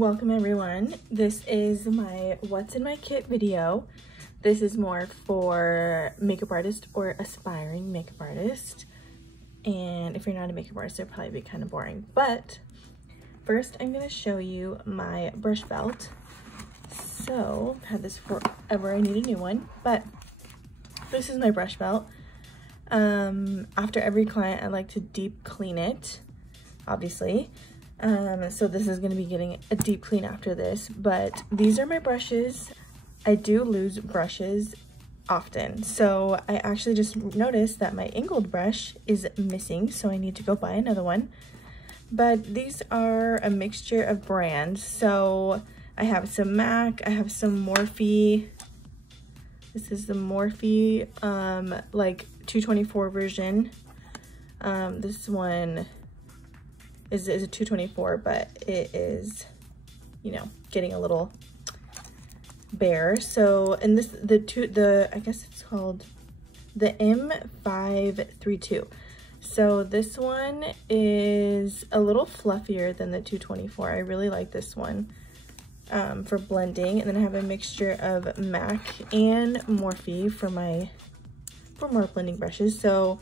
Welcome everyone. This is my what's in my kit video. This is more for makeup artist or aspiring makeup artist. And if you're not a makeup artist, it'll probably be kind of boring. But first I'm going to show you my brush belt. So I've had this forever. I need a new one, but this is my brush belt. After every client, I like to deep clean it, obviously. So this is going to be getting a deep clean after this, but these are my brushes. I do lose brushes often, so I actually just noticed that my angled brush is missing, so I need to go buy another one. But these are a mixture of brands, so I have some MAC, I have some Morphe. This is the Morphe like 224 version. This one is a 224, but it is, you know, getting a little bare. So, and this, I guess it's called the M532. So this one is a little fluffier than the 224. I really like this one for blending. And then I have a mixture of MAC and Morphe for more blending brushes. So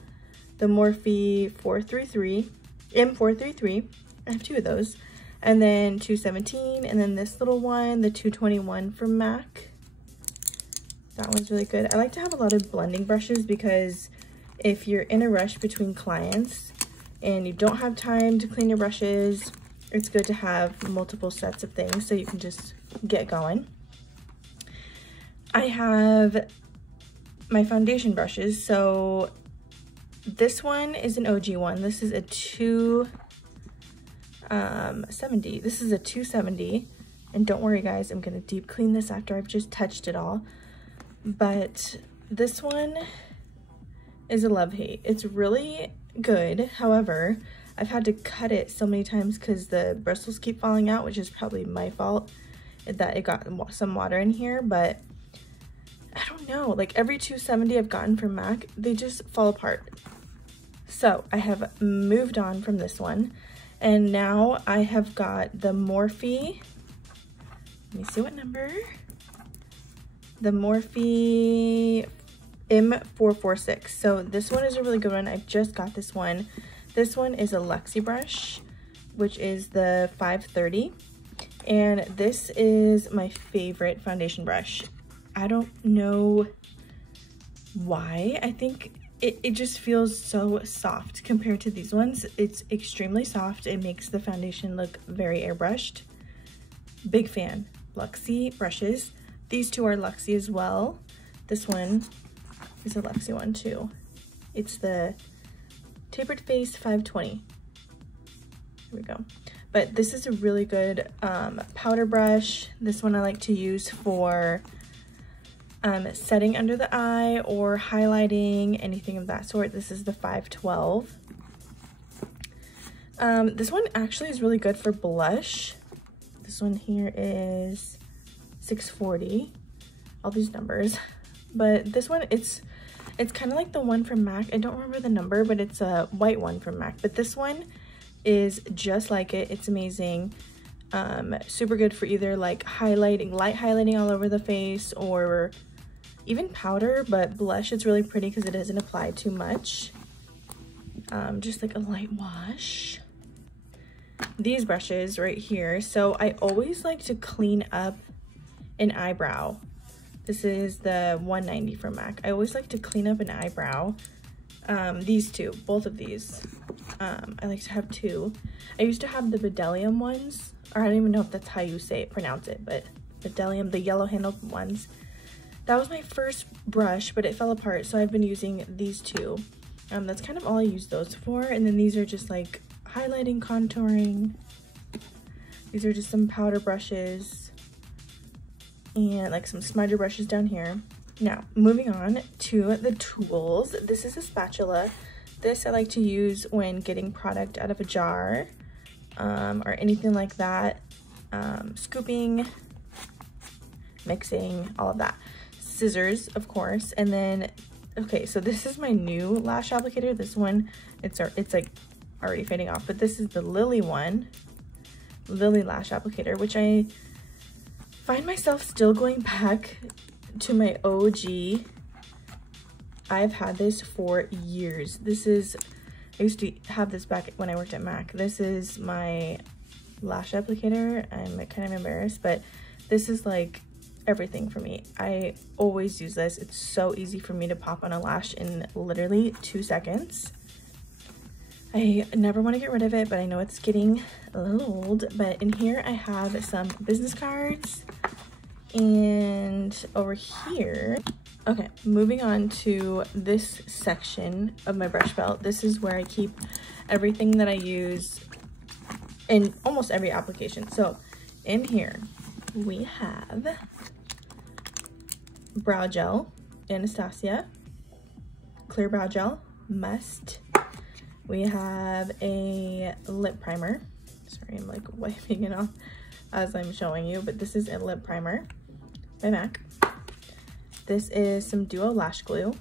the Morphe M433, I have two of those, and then 217, and then this little one, the 221 from MAC. That one's really good. I like to have a lot of blending brushes because if you're in a rush between clients and you don't have time to clean your brushes, it's good to have multiple sets of things so you can just get going. I have my foundation brushes. So this one is an OG one. This is a 270. This is a 270. And don't worry guys, I'm gonna deep clean this after I've just touched it all. But this one is a love-hate. It's really good. However, I've had to cut it so many times because the bristles keep falling out, which is probably my fault that it got some water in here. But I don't know, like every 270 I've gotten from MAC, they just fall apart. So I have moved on from this one, and now I have got the Morphe, let me see what number, the Morphe M446. So this one is a really good one. I just got this one. This one is a Luxie brush, which is the 530, and this is my favorite foundation brush. I don't know why. I think it just feels so soft compared to these ones. It's extremely soft. It makes the foundation look very airbrushed. Big fan. Luxie brushes. These two are Luxie as well. This one is a Luxie one too. It's the Tapered Face 520. Here we go. But this is a really good powder brush. This one I like to use for setting under the eye or highlighting, anything of that sort. This is the 512. This one actually is really good for blush. This one here is 640. All these numbers. But this one, it's kind of like the one from MAC. I don't remember the number, but it's a white one from MAC. But this one is just like it. It's amazing. Super good for either like highlighting, light highlighting all over the face, or even powder. But blush, it's really pretty because it doesn't apply too much. Just like a light wash. These brushes right here. So I always like to clean up an eyebrow. This is the 190 from MAC. I always like to clean up an eyebrow. These two, both of these. I like to have two. I used to have the Bdellium ones, or I don't even know if that's how you pronounce it, but Bdellium, the yellow handled ones. That was my first brush, but it fell apart, so I've been using these two. That's kind of all I use those for. And then these are just like highlighting, contouring. These are just some powder brushes and like some smudger brushes down here. Now, moving on to the tools. This is a spatula. This I like to use when getting product out of a jar or anything like that. Scooping, mixing, all of that. Scissors, of course. And then, okay, so this is my new lash applicator. This one, it's like already fading off, but this is the Lily one. Lily lash applicator, which I find myself still going back to my OG. I've had this for years. I used to have this back when I worked at MAC. This is my lash applicator. I'm kind of embarrassed, but this is like everything for me. I always use this. It's so easy for me to pop on a lash in literally 2 seconds. I never want to get rid of it, but I know it's getting a little old. But in here I have some business cards, and over here, okay, moving on to this section of my brush belt. This is where I keep everything that I use in almost every application. So in here we have brow gel, Anastasia, clear brow gel, must. We have a lip primer. Sorry, I'm like wiping it off as I'm showing you, but this is a lip primer by MAC. This is some Duo Lash Glue.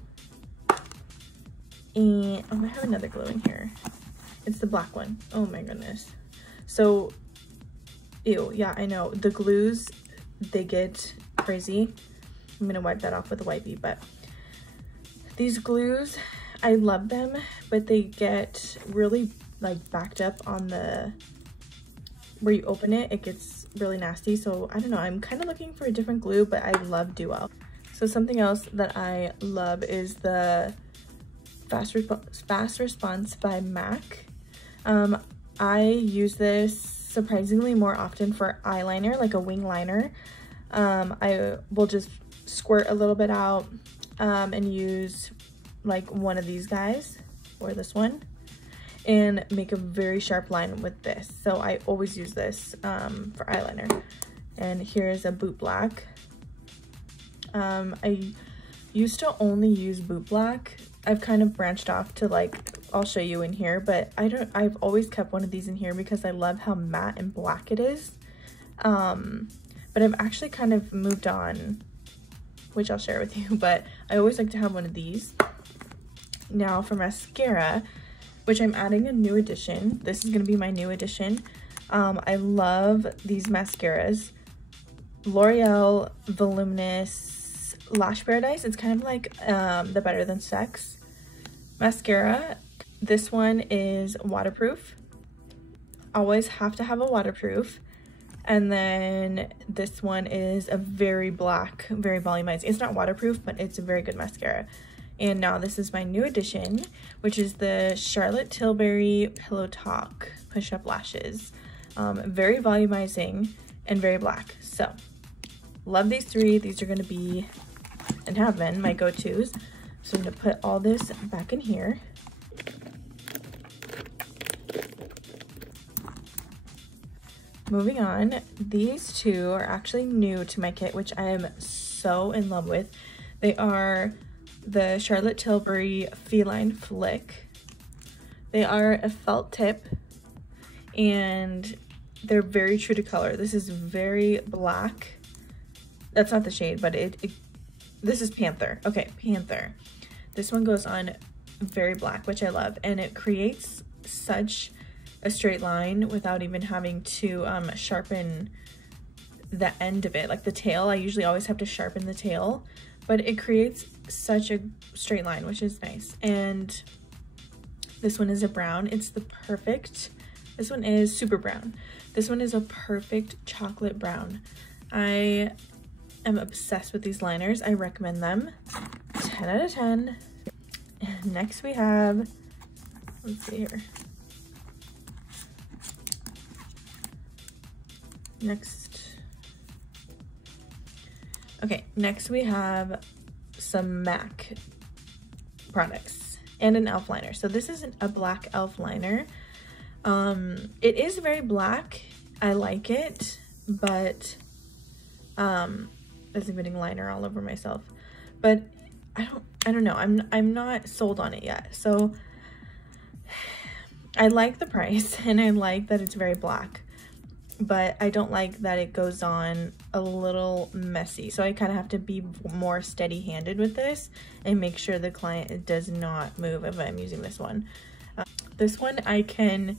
And oh, I have another glue in here. It's the black one. Oh my goodness. So, ew, yeah, I know. The glues, they get crazy. I'm gonna wipe that off with a wipey, but these glues, I love them, but they get really like backed up on the, where you open it, it gets really nasty. So I don't know, I'm kind of looking for a different glue, but I love Duo. So something else that I love is the Fast Response by MAC. I use this surprisingly more often for eyeliner, like a wing liner. I will just squirt a little bit out and use like one of these guys or this one and make a very sharp line with this. So I always use this for eyeliner. And here's a Boot Black. I used to only use Boot Black. I've kind of branched off to like, I'll show you in here, but I've always kept one of these in here because I love how matte and black it is. But I've actually kind of moved on, which I'll share with you, but I always like to have one of these. Now for mascara, which I'm adding a new addition. This is gonna be my new addition. I love these mascaras. L'Oreal Voluminous Lash Paradise. It's kind of like the Better Than Sex mascara. This one is waterproof. Always have to have a waterproof. And then this one is a very black, very volumizing. It's not waterproof, but it's a very good mascara. And now this is my new addition, which is the Charlotte Tilbury Pillow Talk Push-Up Lashes. Very volumizing and very black. So, love these three. These are going to be, and have been, my go-tos. So I'm going to put all this back in here. Moving on, these two are actually new to my kit, which I am so in love with. They are the Charlotte Tilbury Feline Flick. They are a felt tip and they're very true to color. This is very black. That's not the shade, but this is Panther. Okay, Panther. This one goes on very black, which I love, and it creates such a straight line without even having to sharpen the end of it, like the tail. I usually always have to sharpen the tail, but it creates such a straight line, which is nice. And this one is a brown. It's the perfect, this one is super brown. This one is a perfect chocolate brown. I am obsessed with these liners. I recommend them. 10 out of 10. And next we have, let's see here. Next we have some MAC products and an e.l.f. liner. So this is a black e.l.f. liner. It is very black. I like it, but it's getting liner all over myself. But I don't know. I'm not sold on it yet. So I like the price and I like that it's very black, but I don't like that it goes on a little messy. So I kind of have to be more steady-handed with this and make sure the client does not move if I'm using this one. This one I can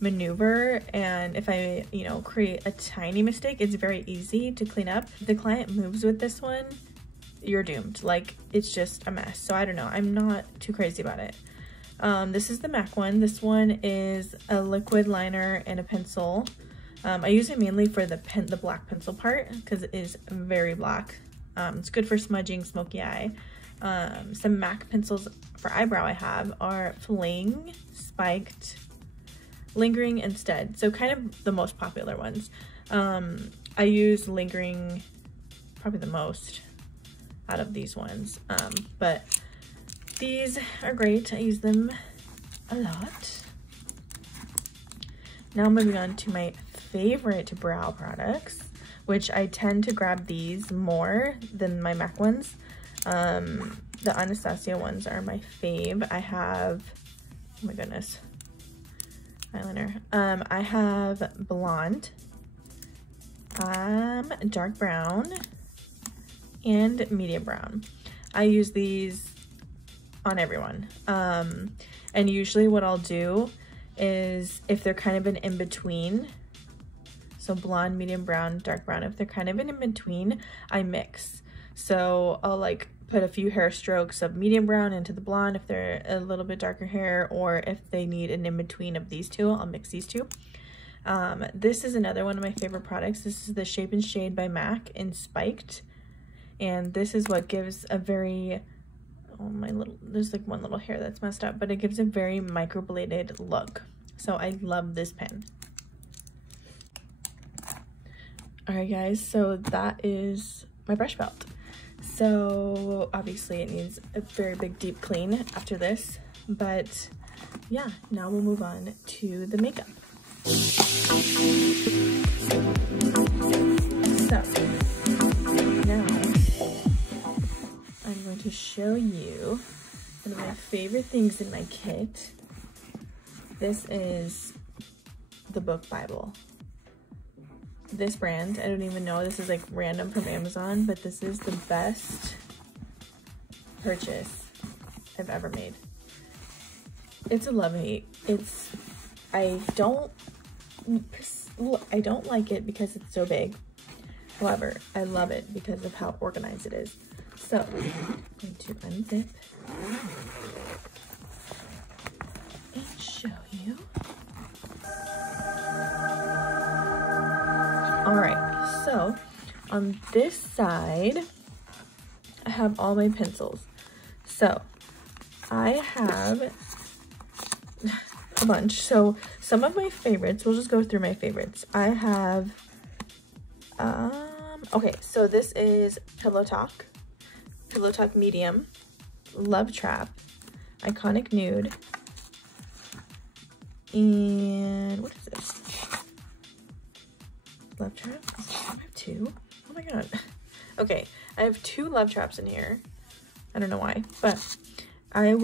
maneuver, and if I, you know, create a tiny mistake, it's very easy to clean up. If the client moves with this one, you're doomed. Like, it's just a mess. So I don't know, I'm not too crazy about it. This is the MAC one. This one is a liquid liner and a pencil. I use it mainly for the black pencil part because it is very black. It's good for smudging, smoky eye. Some MAC pencils for eyebrow I have are Feline, Spiked, Lingering, Instead. So kind of the most popular ones. I use Lingering probably the most out of these ones. But these are great. I use them a lot. Now moving on to my favorite brow products, which I tend to grab these more than my MAC ones. The Anastasia ones are my fave. I have, oh my goodness, eyeliner. I have blonde, dark brown, and medium brown. I use these on everyone. And usually what I'll do is, if they're kind of an in-between, so blonde, medium brown, dark brown, if they're kind of an in-between, I mix. So I'll like put a few hair strokes of medium brown into the blonde if they're a little bit darker hair, or if they need an in-between of these two, I'll mix these two. This is another one of my favorite products. This is the Shape and Shade by MAC in Spiked. And this is what gives a very, oh my little, there's like one little hair that's messed up, but it gives a very microbladed look. So I love this pen. Alright guys, so that is my brush belt. So obviously it needs a very big deep clean after this, but yeah, now we'll move on to the makeup. So now I'm going to show you one of my favorite things in my kit. This is the book Bible. This brand, I don't even know, this is like random from Amazon, but this is the best purchase I've ever made. It's a love-hate. I don't like it because it's so big. However, I love it because of how organized it is. So I'm going to unzip and show you. Alright, so on this side, I have all my pencils. So I have a bunch. So some of my favorites, we'll just go through my favorites. I have, okay, so this is Pillow Talk Medium, Love Trap, Iconic Nude, and what is this? Love Trap? I have two. Oh my god. Okay, I have two Love Traps in here. I don't know why, but I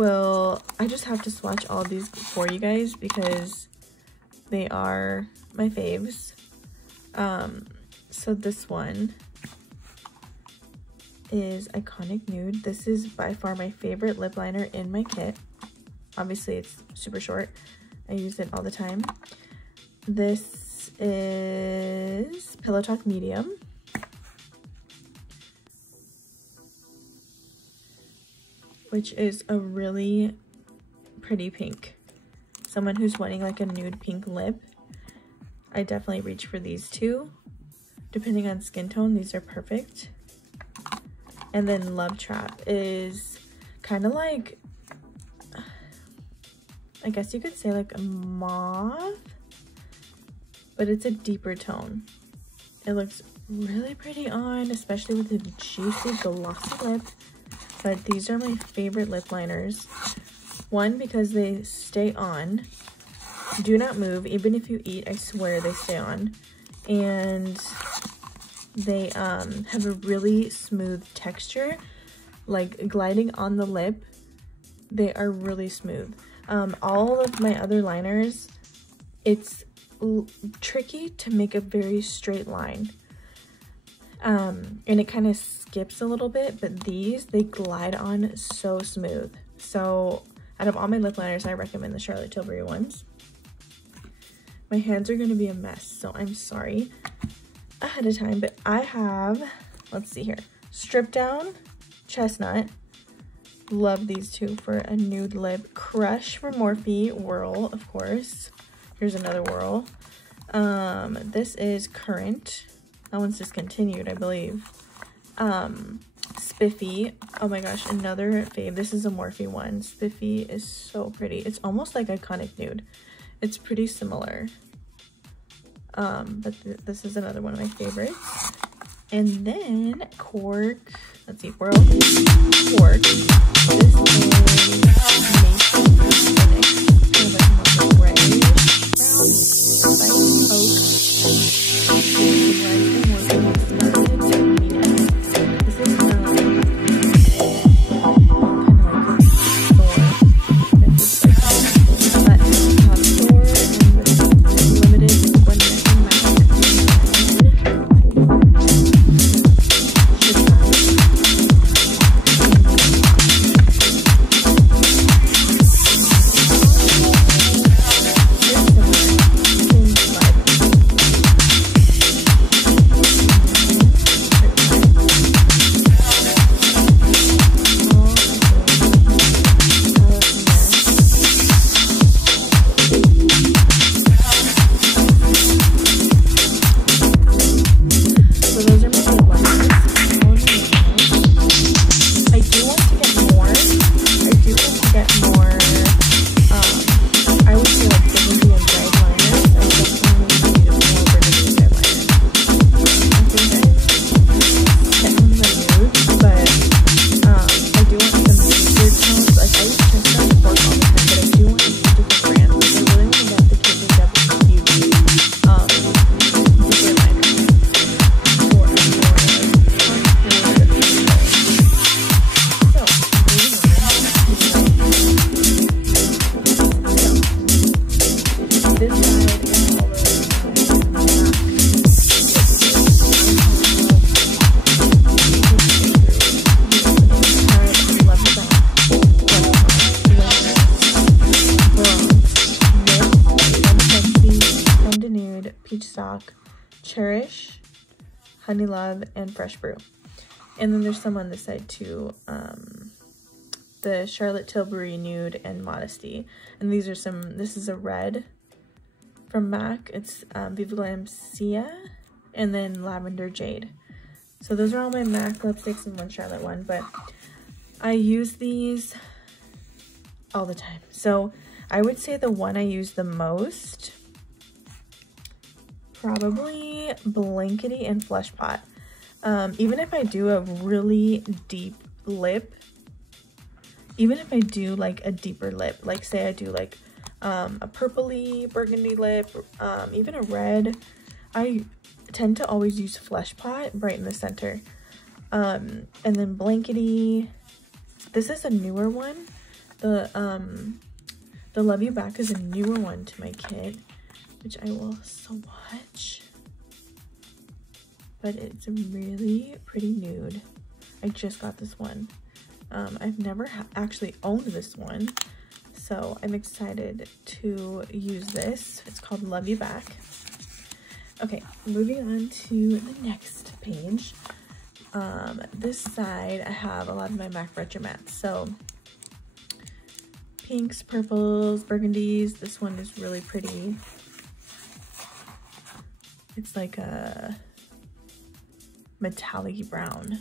just have to swatch all of these for you guys because they are my faves. So this one is Iconic Nude. This is by far my favorite lip liner in my kit. Obviously it's super short. I use it all the time. This is Pillow Talk Medium. Which is a really pretty pink. Someone who's wanting like a nude pink lip, I definitely reach for these two. Depending on skin tone, these are perfect. And then Love Trap is kind of like, I guess you could say like a mauve, but it's a deeper tone. It looks really pretty on, especially with the juicy glossy lip. But these are my favorite lip liners. One, because they stay on, do not move. Even if you eat, I swear they stay on. And they have a really smooth texture, like gliding on the lip. They are really smooth. All of my other liners, it's tricky to make a very straight line. And it kind of skips a little bit, but these, they glide on so smooth. So out of all my lip liners, I recommend the Charlotte Tilbury ones. My hands are going to be a mess, so I'm sorry ahead of time. But I have, let's see here, Strip Down, Chestnut. Love these two for a nude lip. Crush for Morphe, Whirl, of course. Here's another Whirl. This is Current. That one's discontinued, I believe. Spiffy. Oh my gosh, another fave. This is a Morphe one. Spiffy is so pretty. It's almost like Iconic Nude. It's pretty similar. But this is another one of my favorites. And then Cork. Let's see, Whirl. Cork. This is Cherish, Honey Love, and Fresh Brew. And then there's some on this side too. The Charlotte Tilbury Nude and Modesty. And these are some, this is a red from MAC. It's Viva Glam Sia and then Lavender Jade. So those are all my MAC lipsticks and one Charlotte one, but I use these all the time. So I would say the one I use the most, probably Blankety and Flesh Pot. Even if I do a really deep lip, even if I do like a deeper lip, like say I do like a purpley burgundy lip, even a red, I tend to always use Flesh Pot right in the center. And then Blankety, this is a newer one. The Love You Back is a newer one to my kit, which I will swatch. But it's a really pretty nude. I just got this one. I've never actually owned this one, so I'm excited to use this. It's called Love You Back. Okay, moving on to the next page. This side I have a lot of my MAC Retro Mattes. So pinks, purples, burgundies. This one is really pretty. It's like a metallic brown.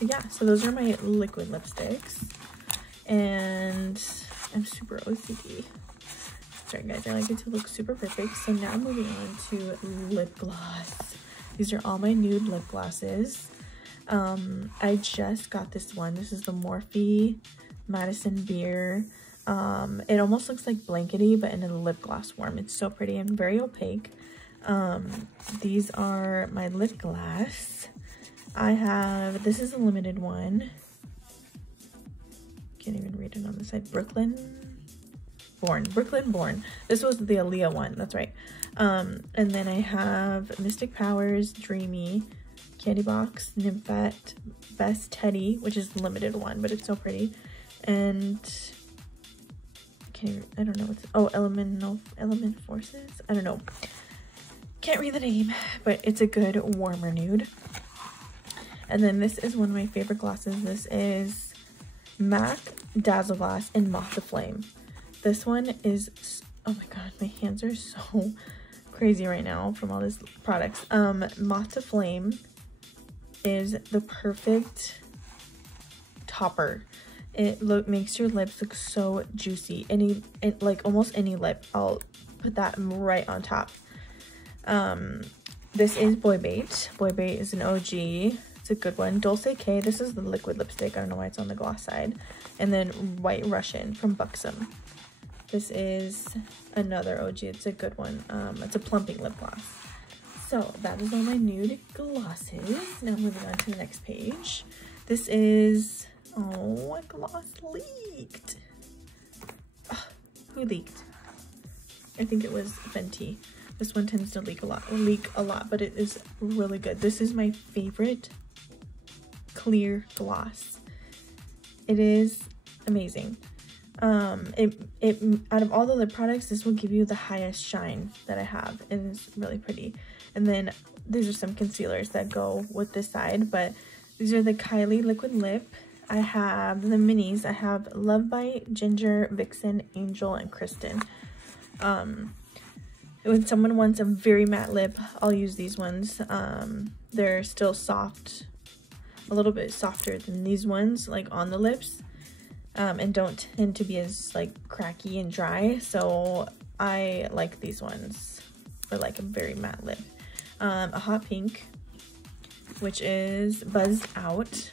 Yeah, so those are my liquid lipsticks, and I'm super OCD. Sorry guys, I like it to look super perfect. So now moving on to lip gloss. These are all my nude lip glosses. I just got this one. This is the Morphe Madison Beer. It almost looks like Blankety, but in a lip gloss form. It's so pretty and very opaque. These are my lip gloss. I have, this is a limited one. Can't even read it on the side. Brooklyn Born. This was the Aaliyah one, that's right. And then I have Mystic Powers, Dreamy, Candy Box, Nymphette, Best Teddy, which is the limited one, but it's so pretty. and I don't know what's, oh, element forces, I don't know, can't read the name, but it's a good warmer nude. And then this is one of my favorite glosses. This is MAC Dazzle Glass in Moth to Flame. This one is, oh my god, my hands are so crazy right now from all these products. Moth to Flame is the perfect topper. It makes your lips look so juicy. Like almost any lip, I'll put that right on top. This is Boy Bait. Boy Bait is an OG. It's a good one. Dulce K. This is the liquid lipstick. I don't know why it's on the gloss side. And then White Russian from Buxom. This is another OG. It's a good one. It's a plumping lip gloss. So that is all my nude glosses. Now moving on to the next page. This is, oh, a gloss leaked. Ugh, who leaked? I think it was Fenty. This one tends to leak a lot, but it is really good. This is my favorite clear gloss. It is amazing. Out of all the lip products, this will give you the highest shine that I have. It is really pretty. And then these are some concealers that go with this side, but these are the Kylie Liquid Lip. I have the minis. I have Love Bite, Ginger, Vixen, Angel, and Kristen. When someone wants a very matte lip, I'll use these ones. They're still soft, a little bit softer than these ones, like on the lips, and don't tend to be as like cracky and dry. So I like these ones for like a very matte lip. A hot pink, which is Buzzed Out.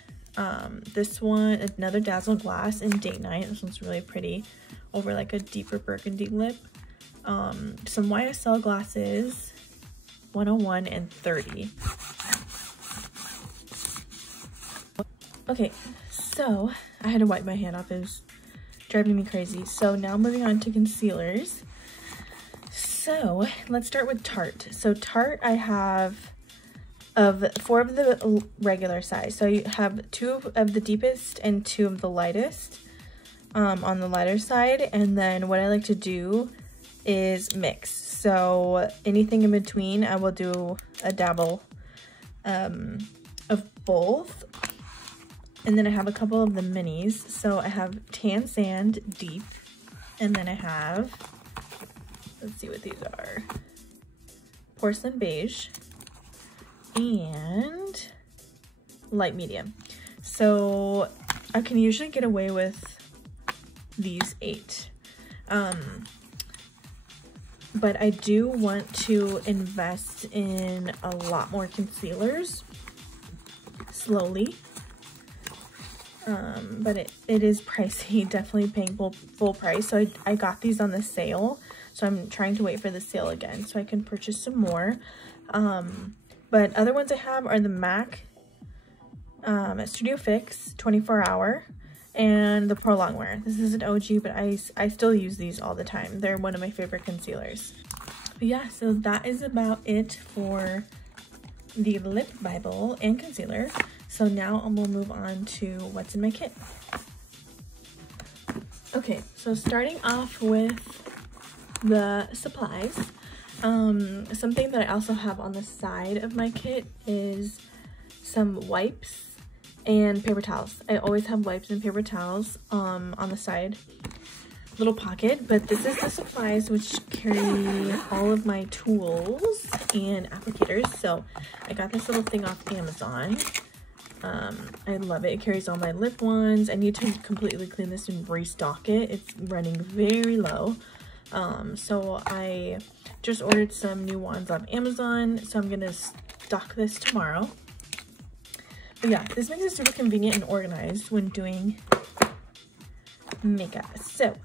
This one, another Dazzle Glass in Date Night. This one's really pretty over like a deeper burgundy lip. Some YSL glasses, 101 and 30. Okay, so I had to wipe my hand off. It was driving me crazy. So now moving on to concealers. So let's start with Tarte. So Tarte, I have four of the regular size. So you have 2 of the deepest and 2 of the lightest on the lighter side. And then what I like to do is mix. So anything in between, I will do a dabble of both. And then I have a couple of the minis. So I have Tan Sand Deep, and then I have, let's see what these are, Porcelain Beige and Light Medium. So I can usually get away with these 8. But I do want to invest in a lot more concealers slowly. But it is pricey, definitely paying full price. So I got these on the sale. So I'm trying to wait for the sale again so I can purchase some more. But other ones I have are the MAC Studio Fix 24 Hour and the Pro Longwear. This is an OG, but I still use these all the time. They're one of my favorite concealers. But yeah, so that is about it for the lip Bible and concealer. So now we'll move on to what's in my kit. Okay, so starting off with the supplies. Something that I also have on the side of my kit is some wipes and paper towels. I always have wipes and paper towels on the side little pocket, but this is the supplies which carry all of my tools and applicators. So I got this little thing off Amazon. I love it. It carries all my lip ones. I need to completely clean this and restock it. It's running very low. So I just ordered some new wands off Amazon, so I'm gonna stock this tomorrow. But yeah, this makes it super convenient and organized when doing makeup. So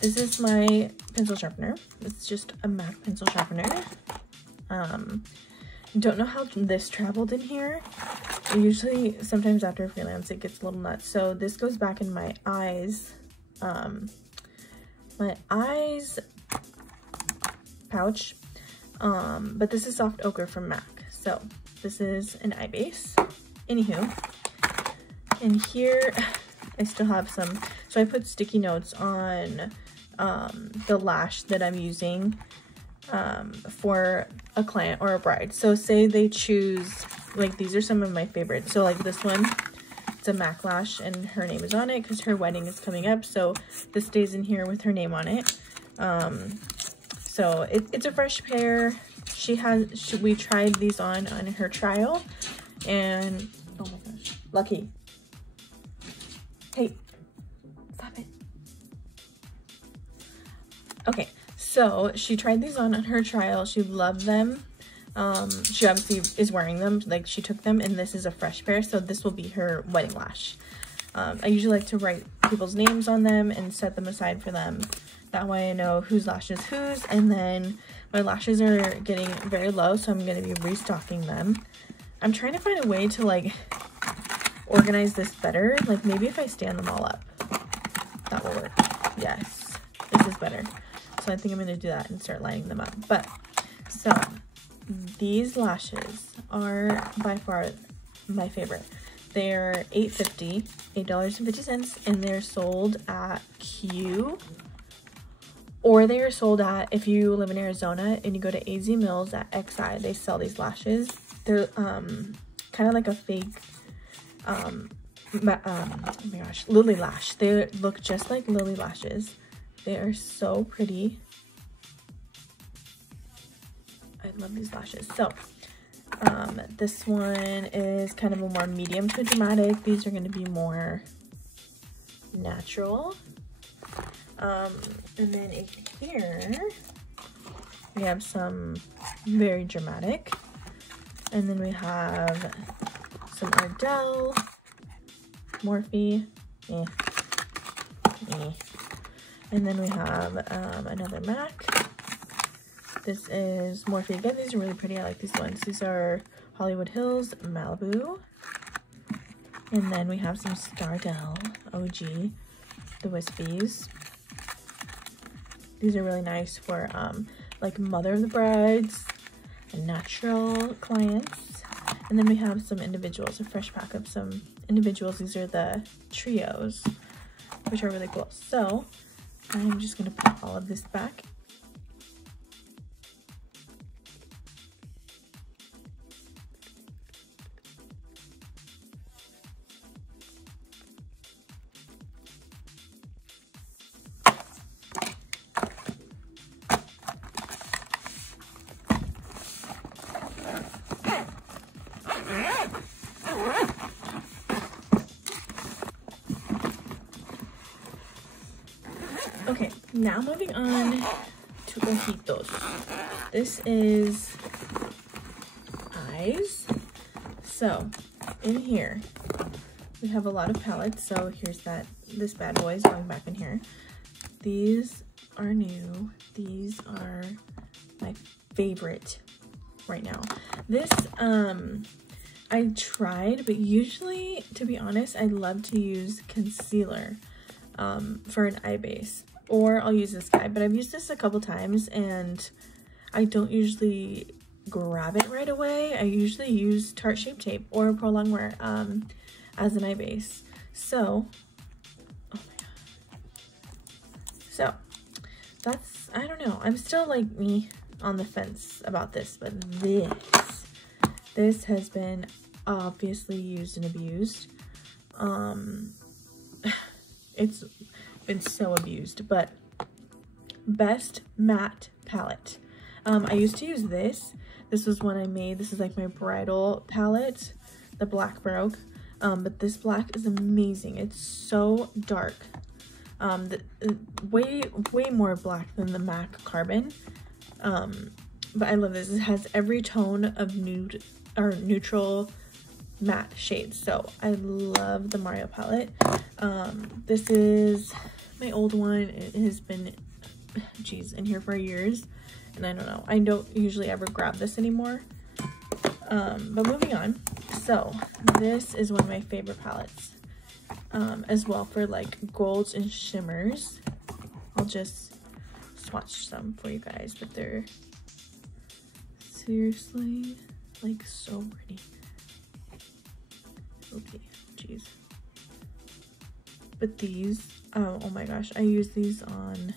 this is my pencil sharpener. It's just a MAC pencil sharpener. Don't know how this traveled in here. Usually, sometimes after freelance, it gets a little nuts. So this goes back in my eyes. My eyes pouch. But this is soft ochre from MAC. So this is an eye base. Anywho, and here, I still have some, so I put sticky notes on the lash that I'm using for a client or a bride. So say they choose, like, these are some of my favorites. So like this one, it's a MAC lash and her name is on it because her wedding is coming up. So this stays in here with her name on it. So it's a fresh pair. We tried these on her trial, and oh my gosh, Lucky. Hey, stop it. Okay, so she tried these on her trial. She loved them. She obviously is wearing them, like she took them, and this is a fresh pair, so this will be her wedding lash. I usually like to write people's names on them and set them aside for them. That way I know whose lash is whose. And then my lashes are getting very low, so I'm going to be restocking them. I'm trying to find a way to like organize this better. Like maybe if I stand them all up, that will work. Yes, this is better. So I think I'm going to do that and start lining them up. But so these lashes are by far my favorite. They're $8.50, and they're sold at Q, or they are sold at, if you live in Arizona and you go to AZ Mills at XI, they sell these lashes. They're kind of like a fake oh my gosh, lily lash. They look just like lily lashes. They are so pretty. I love these lashes. So this one is kind of a more medium to dramatic. These are going to be more natural. And then in here we have some very dramatic, and then we have some Ardell, Morphe, and then we have another MAC. This is Morphe again. These are really pretty. I like these ones. These are Hollywood Hills Malibu, and then we have some Stardell OG, the Wispies. These are really nice for like mother of the brides and natural clients. And then we have some individuals, a fresh pack of some individuals. These are the trios, which are really cool. So I'm just gonna put all of this back. Okay, now moving on to ojitos. This is eyes. So in here we have a lot of palettes. So here's this bad boy is going back in here. These are new. These are my favorite right now. This I tried, but usually, to be honest, I love to use concealer for an eye base, or I'll use this guy, but I've used this a couple times and I don't usually grab it right away. I usually use Tarte Shape Tape or Pro Longwear as an eye base. So, oh my god. So, that's, I don't know. I'm still like me on the fence about this, but this has been obviously used and abused. It's been so abused, but best matte palette. I used to use this. This was one I made. This is like my bridal palette. The black broke, but this black is amazing. It's so dark. Way more black than the MAC Carbon. But I love this. It has every tone of nude or neutral matte shades. So I love the Mario palette. This is my old one. It has been, geez, in here for years, and I don't know. I don't usually ever grab this anymore. But moving on. So this is one of my favorite palettes, as well, for like golds and shimmers. I'll just swatch some for you guys, but they're seriously like so pretty. Okay, jeez. but these, oh my gosh, I use these on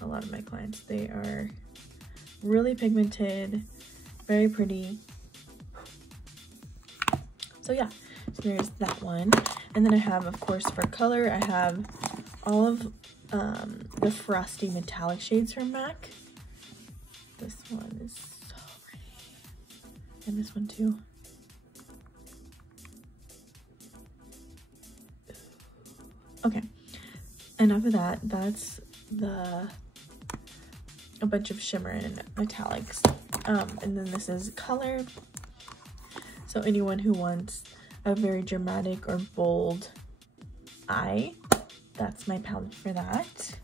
a lot of my clients. They are really pigmented, very pretty. So yeah, so there's that one. And then I have, of course, for color, I have all of the frosty metallic shades from MAC. This one is so pretty. And this one too. Okay, enough of that. That's a bunch of shimmer and metallics. And then this is color. So anyone who wants a very dramatic or bold eye, that's my palette for that.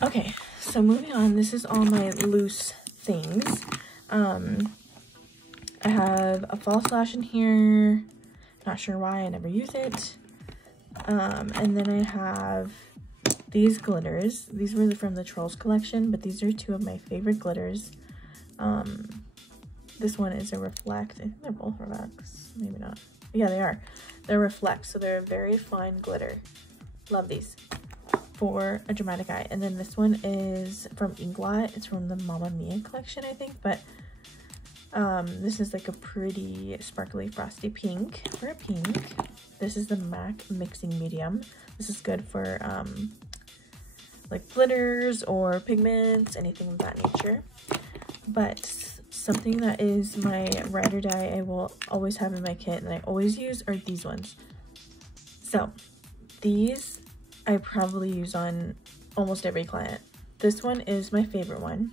Okay, so moving on, this is all my loose things. I have a false lash in here. Not sure why, I never use it. And then I have these glitters. These were from the Trolls collection, but these are two of my favorite glitters. This one is a Reflect. I think they're both Reflects. Maybe not. Yeah, they are. They're Reflect, so they're a very fine glitter. Love these for a dramatic eye. And then this one is from Inglot. It's from the Mamma Mia collection, I think. But this is like a pretty sparkly frosty pink for a pink. This is the MAC Mixing Medium. This is good for like glitters or pigments, anything of that nature. But something that is my ride or die, I will always have in my kit and I always use, are these ones. So these I probably use on almost every client. This one is my favorite one.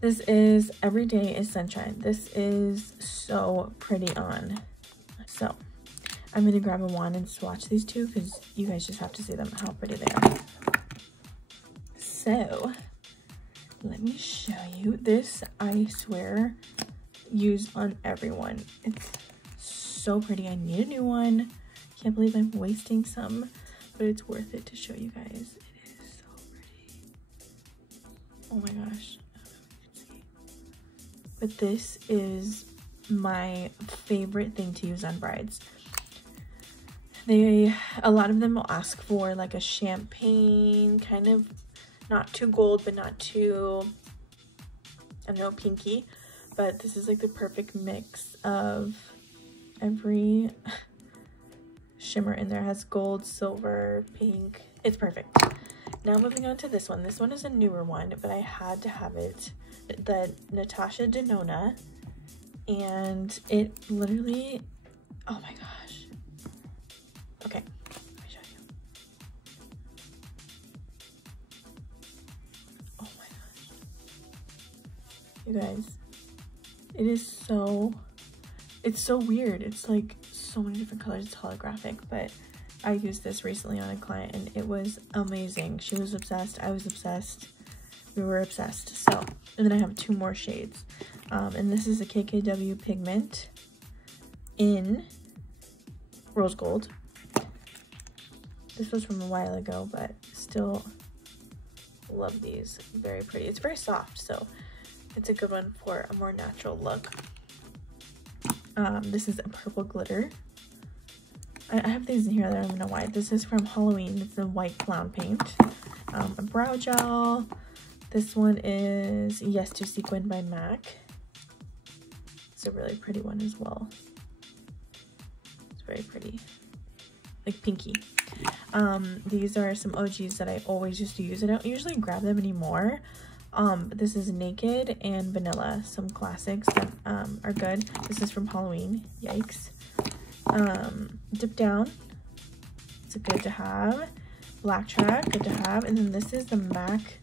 This is Every Day is Sunshine. This is so pretty on. So I'm gonna grab a wand and swatch these two because you guys just have to see them, how pretty they are. So let me show you. This, I swear, use on everyone. It's so pretty. I need a new one. Can't believe I'm wasting some, but it's worth it to show you guys. It is so pretty. Oh my gosh. I don't know if you can see. But this is my favorite thing to use on brides. A lot of them will ask for like a champagne, kind of not too gold, but not too, I don't know, pinky. But this is like the perfect mix of every shimmer in there. It has gold, silver, pink. It's perfect. Now moving on to this one. This one is a newer one, but I had to have it. The Natasha Denona. And it literally, oh my gosh. Okay, let me show you. Oh my gosh. You guys, it is so, it's so weird. It's like so many different colors. It's holographic, but I used this recently on a client and it was amazing. She was obsessed. I was obsessed. We were obsessed. So, and then I have two more shades. And this is a KKW Pigment in Rose Gold. This was from a while ago, but still love these. Very pretty. It's very soft, so it's a good one for a more natural look. This is a purple glitter. I have these in here that I don't even know why. This is from Halloween. It's a white clown paint. A brow gel. This one is Yes to Sequin by MAC. It's a really pretty one as well. It's very pretty. Like pinky. These are some OGs that I always used to use. I don't usually grab them anymore. But this is Naked and Vanilla. Some classics that are good. This is from Halloween. Yikes. Dip Down. It's a good to have. Black Track. Good to have. And then this is the MAC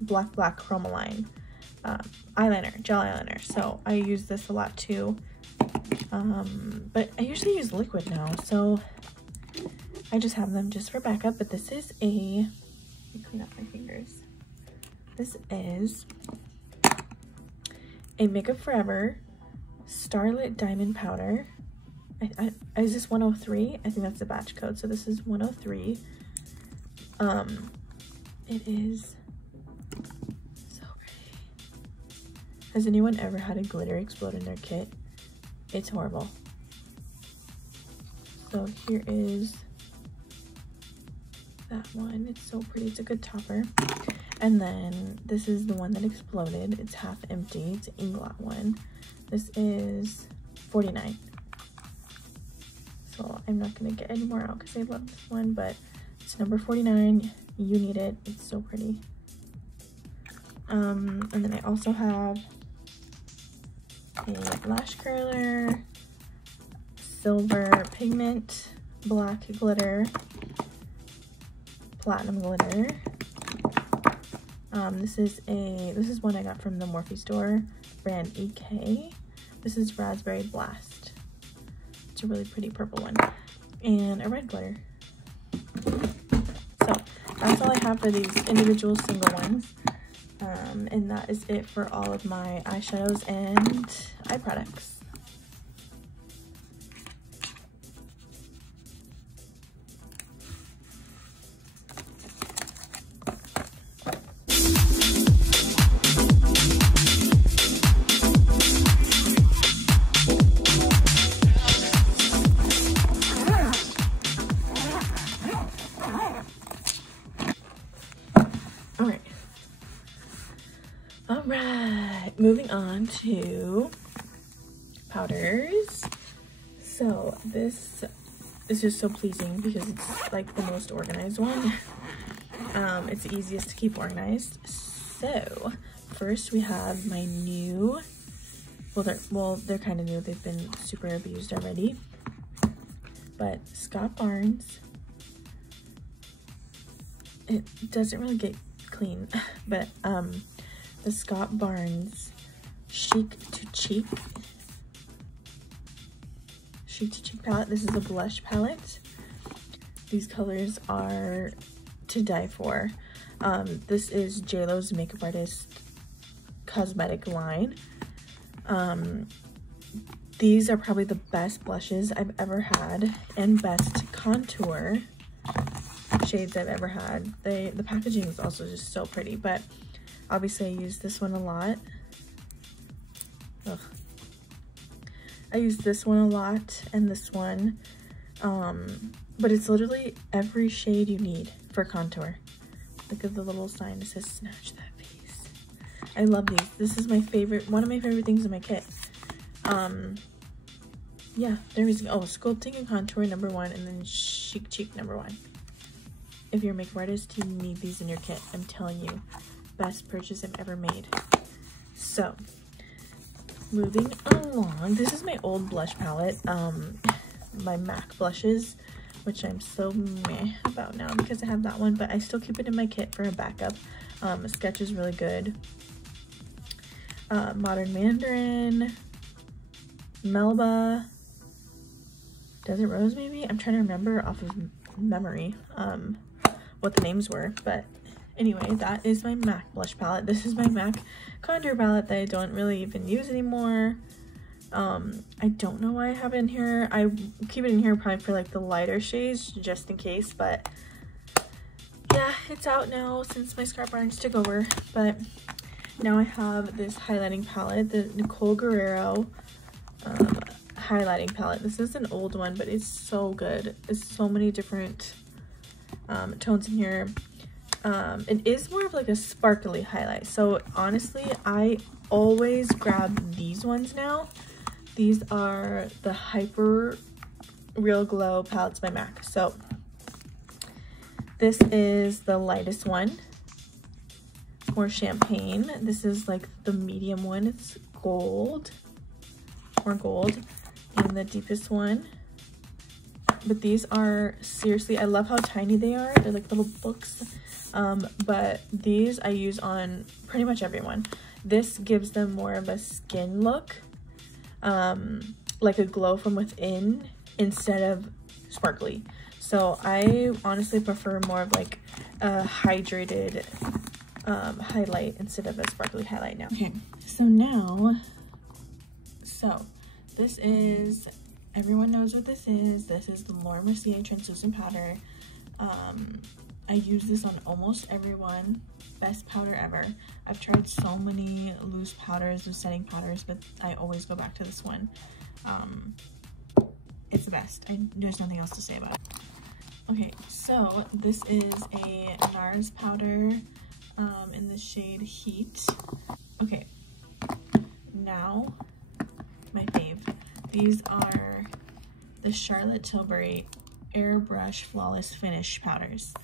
Black Chromaline eyeliner, gel eyeliner. So I use this a lot too. But I usually use liquid now, so I just have them just for backup. But this is let me clean up my fingers. This is a Makeup Forever Starlit Diamond Powder. Is this 103? I think that's the batch code, so this is 103. It is so pretty. Has anyone ever had a glitter explode in their kit? It's horrible. So here is that one. It's so pretty. It's a good topper. And then this is the one that exploded. It's half empty. It's an Inglot one. This is $49. So I'm not gonna get any more out because I love this one, but it's number 49. You need it. It's so pretty. And then I also have a lash curler, silver pigment, black glitter, platinum glitter. This is one I got from the Morphe store, brand EK. This is Raspberry Blast. It's a really pretty purple one. And a red glitter. So that's all I have for these individual single ones. And that is it for all of my eyeshadows and eye products. Alright, moving on to powders. So this is just so pleasing because it's like the most organized one. It's the easiest to keep organized. So first we have my new, they're kind of new. They've been super abused already. But Scott Barnes, it doesn't really get clean, but the Scott Barnes Chic to Cheek palette. This is a blush palette. These colors are to die for. This is JLo's makeup artist cosmetic line. These are probably the best blushes I've ever had and best contour shades I've ever had. The packaging is also just so pretty, but obviously I use this one a lot. Ugh. I use this one a lot and this one, but it's literally every shade you need for contour. Look at the little sign that says snatch that face. I love these. This is my favorite, one of my favorite things in my kit. Yeah, there is, oh, sculpting and contour #1, and then chic cheek #1. If you're a makeup artist, you need these in your kit. I'm telling you, best purchase I've ever made. So moving along, this is my old blush palette, my MAC blushes, which I'm so meh about now because I have that one, but I still keep it in my kit for a backup. Sketch is really good. Modern Mandarin, Melba, Desert Rose maybe? I'm trying to remember off of memory what the names were, but anyway, that is my MAC blush palette. This is my MAC contour palette that I don't really even use anymore. I don't know why I have it in here. I keep it in here probably for like the lighter shades just in case, but yeah, it's out now since my Scott Barnes took over. But now I have this highlighting palette, the Nicole Guerrero highlighting palette. This is an old one, but it's so good. There's so many different tones in here. It is more of like a sparkly highlight. So honestly, I always grab these ones now. These are the Hyper Real Glow palettes by MAC. So this is the lightest one, more champagne. This is like the medium one. It's gold, more gold, and the deepest one. But these are seriously, I love how tiny they are. They're like little books. But these I use on pretty much everyone. This gives them more of a skin look, like a glow from within instead of sparkly. So I honestly prefer more of like a hydrated highlight instead of a sparkly highlight now. Okay, so this is, everyone knows what this is. This is the Mercier translucent powder. I use this on almost everyone. Best powder ever. I've tried so many loose powders, loose setting powders, but I always go back to this one. it's the best. There's nothing else to say about it. Okay, so this is a Nars powder in the shade Heat. Okay, now my fave. These are the Charlotte Tilbury Airbrush Flawless Finish powders.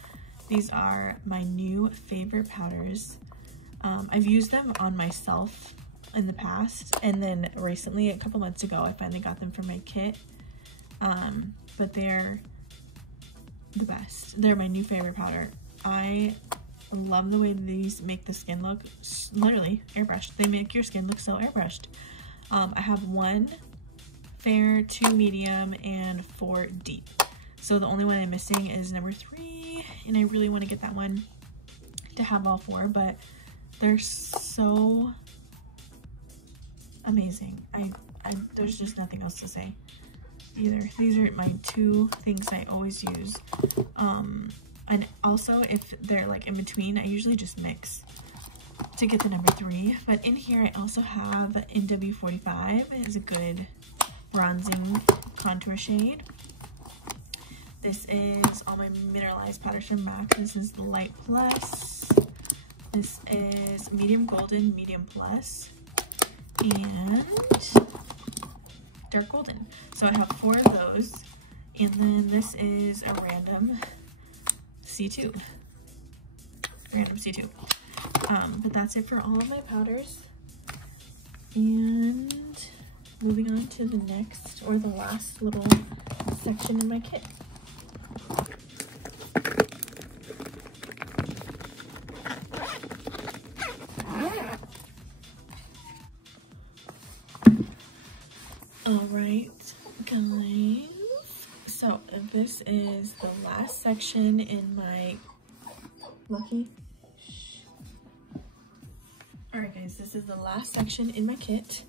These are my new favorite powders. I've used them on myself in the past, and then recently, a couple months ago, I finally got them for my kit. But they're the best. They're my new favorite powder. I love the way these make the skin look literally airbrushed. They make your skin look so airbrushed. I have 1 fair, 2 medium, and 4 deep. So the only one I'm missing is number 3, and I really want to get that one to have all 4, but they're so amazing. There's just nothing else to say either. These are my 2 things I always use. And also, if they're like in between, I usually just mix to get the number 3. But in here, I also have NW45. It is a good bronzing contour shade. This is all my mineralized powders from MAC. This is the Light Plus. This is Medium Golden, Medium Plus, and Dark Golden. So I have 4 of those. And then this is a random C2. Random C2. But that's it for all of my powders. And moving on to the next, or the last little section in my kit. Alright, guys. So this is the last section in my Lucky. Alright guys, this is the last section in my kit.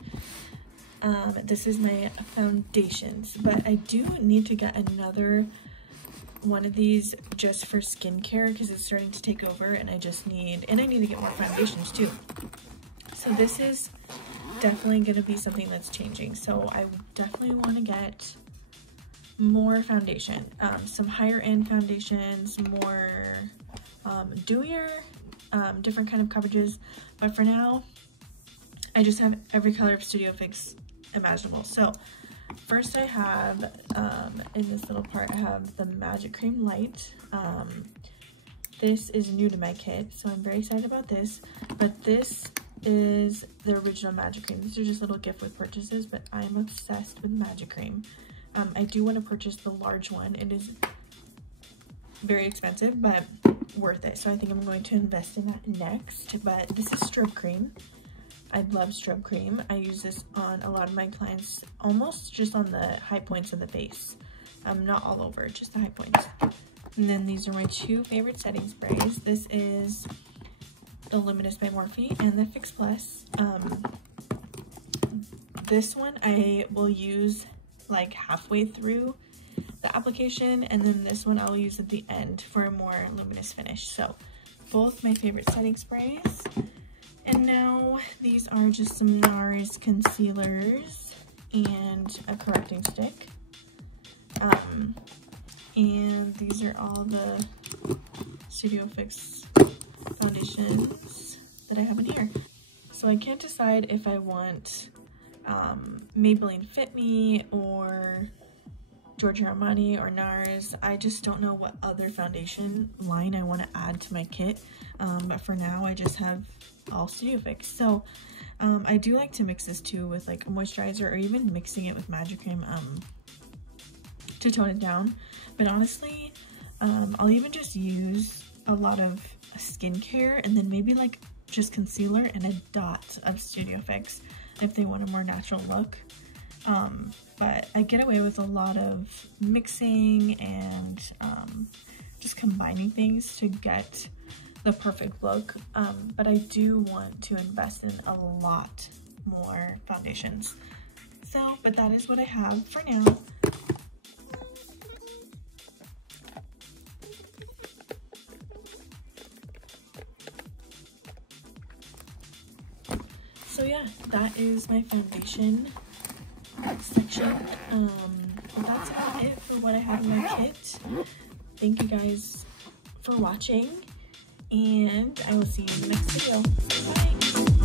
This is my foundations, but I do need to get another one of these just for skincare because it's starting to take over, and I need to get more foundations too. So this is definitely going to be something that's changing. So I definitely want to get more foundation, some higher end foundations, more dewier, different kind of coverages. But for now, I just have every color of Studio Fix imaginable. So first I have, in this little part, I have the Magic Cream Light. This is new to my kit, so I'm very excited about this. But this is the original Magic Cream. These are just little gift with purchases, but I'm obsessed with Magic Cream. I do want to purchase the large one. It is very expensive, but worth it. So I think I'm going to invest in that next. But this is strobe cream. I love strobe cream. I use this on a lot of my clients, almost just on the high points of the face. Not all over, just the high points. And then these are my 2 favorite setting sprays. This is the Luminous by Morphe and the Fix Plus. This one I will use like halfway through the application, and then this one I'll use at the end for a more luminous finish. So both my favorite setting sprays. And now these are just some Nars concealers and a correcting stick. And these are all the Studio Fix foundations that I have in here. So I can't decide if I want Maybelline Fit Me or Giorgio Armani or Nars. I just don't know what other foundation line I want to add to my kit. But for now, I just have all Studio Fix. So I do like to mix this too with like a moisturizer, or even mixing it with Magic Cream to tone it down. But honestly, I'll even just use a lot of skincare and then maybe like just concealer and a dot of Studio Fix if they want a more natural look. But I get away with a lot of mixing and just combining things to get the perfect look. But I do want to invest in a lot more foundations. So, but that is what I have for now. So yeah, that is my foundation section. So that's about it for what I have in my kit. Thank you guys for watching, and I will see you in the next video. Bye!